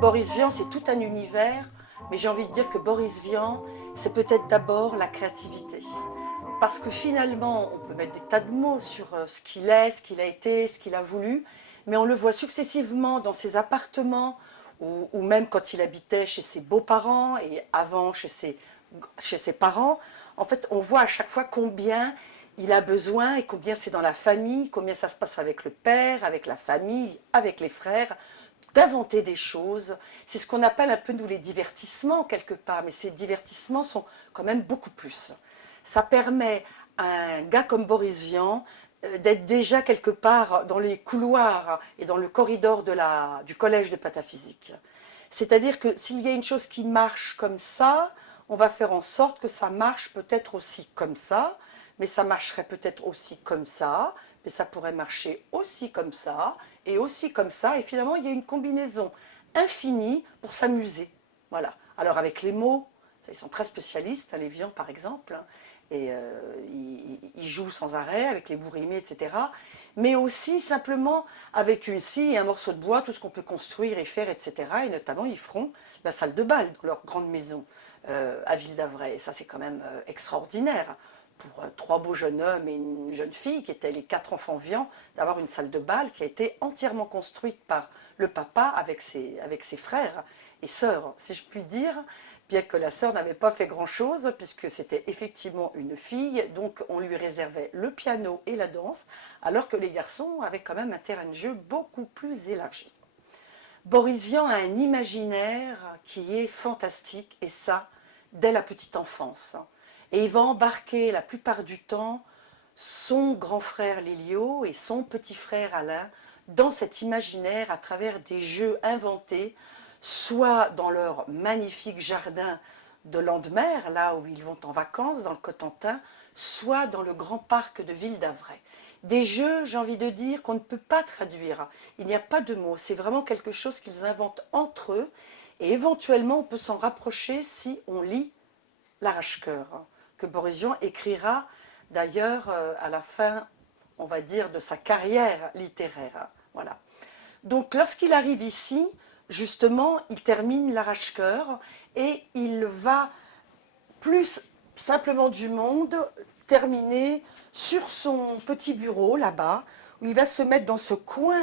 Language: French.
Boris Vian, c'est tout un univers, mais j'ai envie de dire que Boris Vian, c'est peut-être d'abord la créativité. Parce que finalement, on peut mettre des tas de mots sur ce qu'il est, ce qu'il a été, ce qu'il a voulu, mais on le voit successivement dans ses appartements, ou même quand il habitait chez ses beaux-parents et avant chez ses parents. En fait, on voit à chaque fois combien il a besoin et combien c'est dans la famille, combien ça se passe avec le père, avec la famille, avec les frères, d'inventer des choses. C'est ce qu'on appelle un peu, nous, les divertissements, quelque part, mais ces divertissements sont quand même beaucoup plus. Ça permet à un gars comme Boris Vian d'être déjà quelque part dans les couloirs et dans le corridor du collège de pataphysique. C'est-à-dire que s'il y a une chose qui marche comme ça, on va faire en sorte que ça marche peut-être aussi comme ça, mais ça marcherait peut-être aussi comme ça, mais ça pourrait marcher aussi comme ça, et aussi comme ça, et finalement il y a une combinaison infinie pour s'amuser. Voilà. Alors avec les mots, ça, ils sont très spécialistes, hein, les Vian par exemple, hein, et ils jouent sans arrêt avec les bourrimés, etc. Mais aussi simplement avec une scie et un morceau de bois, tout ce qu'on peut construire et faire, etc. Et notamment ils feront la salle de bal dans leur grande maison à Ville-d'Avray. Et ça c'est quand même extraordinaire pour trois beaux jeunes hommes et une jeune fille qui étaient les 4 enfants Vian, d'avoir une salle de bal qui a été entièrement construite par le papa avec ses frères et sœurs, si je puis dire, bien que la sœur n'avait pas fait grand-chose, puisque c'était effectivement une fille, donc on lui réservait le piano et la danse, alors que les garçons avaient quand même un terrain de jeu beaucoup plus élargi. Boris Vian a un imaginaire qui est fantastique, et ça, dès la petite enfance. Et il va embarquer la plupart du temps son grand frère Lélio et son petit frère Alain dans cet imaginaire à travers des jeux inventés, soit dans leur magnifique jardin de Landemer, là où ils vont en vacances, dans le Cotentin, soit dans le grand parc de Ville-d'Avray. Des jeux, j'ai envie de dire, qu'on ne peut pas traduire. Il n'y a pas de mots, c'est vraiment quelque chose qu'ils inventent entre eux, et éventuellement on peut s'en rapprocher si on lit L'Arrache-Cœur, que Boris Vian écrira d'ailleurs à la fin, on va dire, de sa carrière littéraire. Voilà. Donc lorsqu'il arrive ici, justement, il termine L'Arrache-Cœur et il va, plus simplement du monde, terminer sur son petit bureau là-bas, où il va se mettre dans ce coin